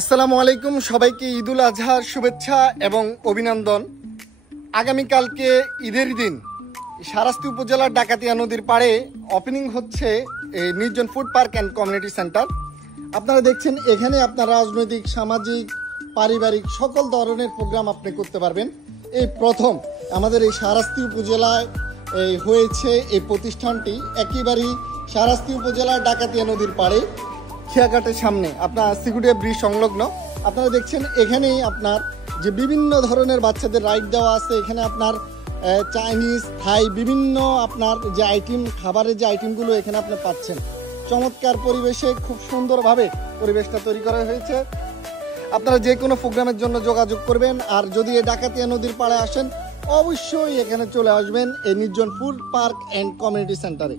আসসালামু আলাইকুম, সবাইকে ঈদুল আজহার শুভেচ্ছা এবং অভিনন্দন। আগামীকালকে ঈদের দিন শারাস্তি উপজেলার ডাকাতিয়া নদীর পাড়ে ওপেনিং হচ্ছে এই নির্জন food park and community centre. আপনারা দেখছেন এখানে আপনার রাজনৈতিক, সামাজিক, পারিবারিক সকল ধরনের প্রোগ্রাম আপনি করতে পারবেন। এই প্রথম আমাদের এই শারাস্তি উপজেলায় হয়েছে এই প্রতিষ্ঠানটি, একেবারেই শারাস্তি উপজেলার ডাকাতিয়া নদীর পাড়ে খেয়াঘাটের সামনে আপনার সিকিউরিটি ব্রিজ সংলগ্ন। আপনারা দেখছেন এখানেই আপনার যে বিভিন্ন ধরনের বাচ্চাদের রাইড দেওয়া আছে। এখানে আপনার চাইনিজ, থাই বিভিন্ন আপনার যে আইটেম, খাবারের যে আইটেমগুলো এখানে আপনি পাচ্ছেন। চমৎকার পরিবেশে খুব সুন্দরভাবে পরিবেশটা তৈরি করা হয়েছে। আপনারা যে কোনো প্রোগ্রামের জন্য যোগাযোগ করবেন। আর যদি এই ডাকাতিয়া নদীর পাড়ে আসেন অবশ্যই এখানে চলে আসবেন এই নির্জন ফুড পার্ক অ্যান্ড কমিউনিটি সেন্টারে।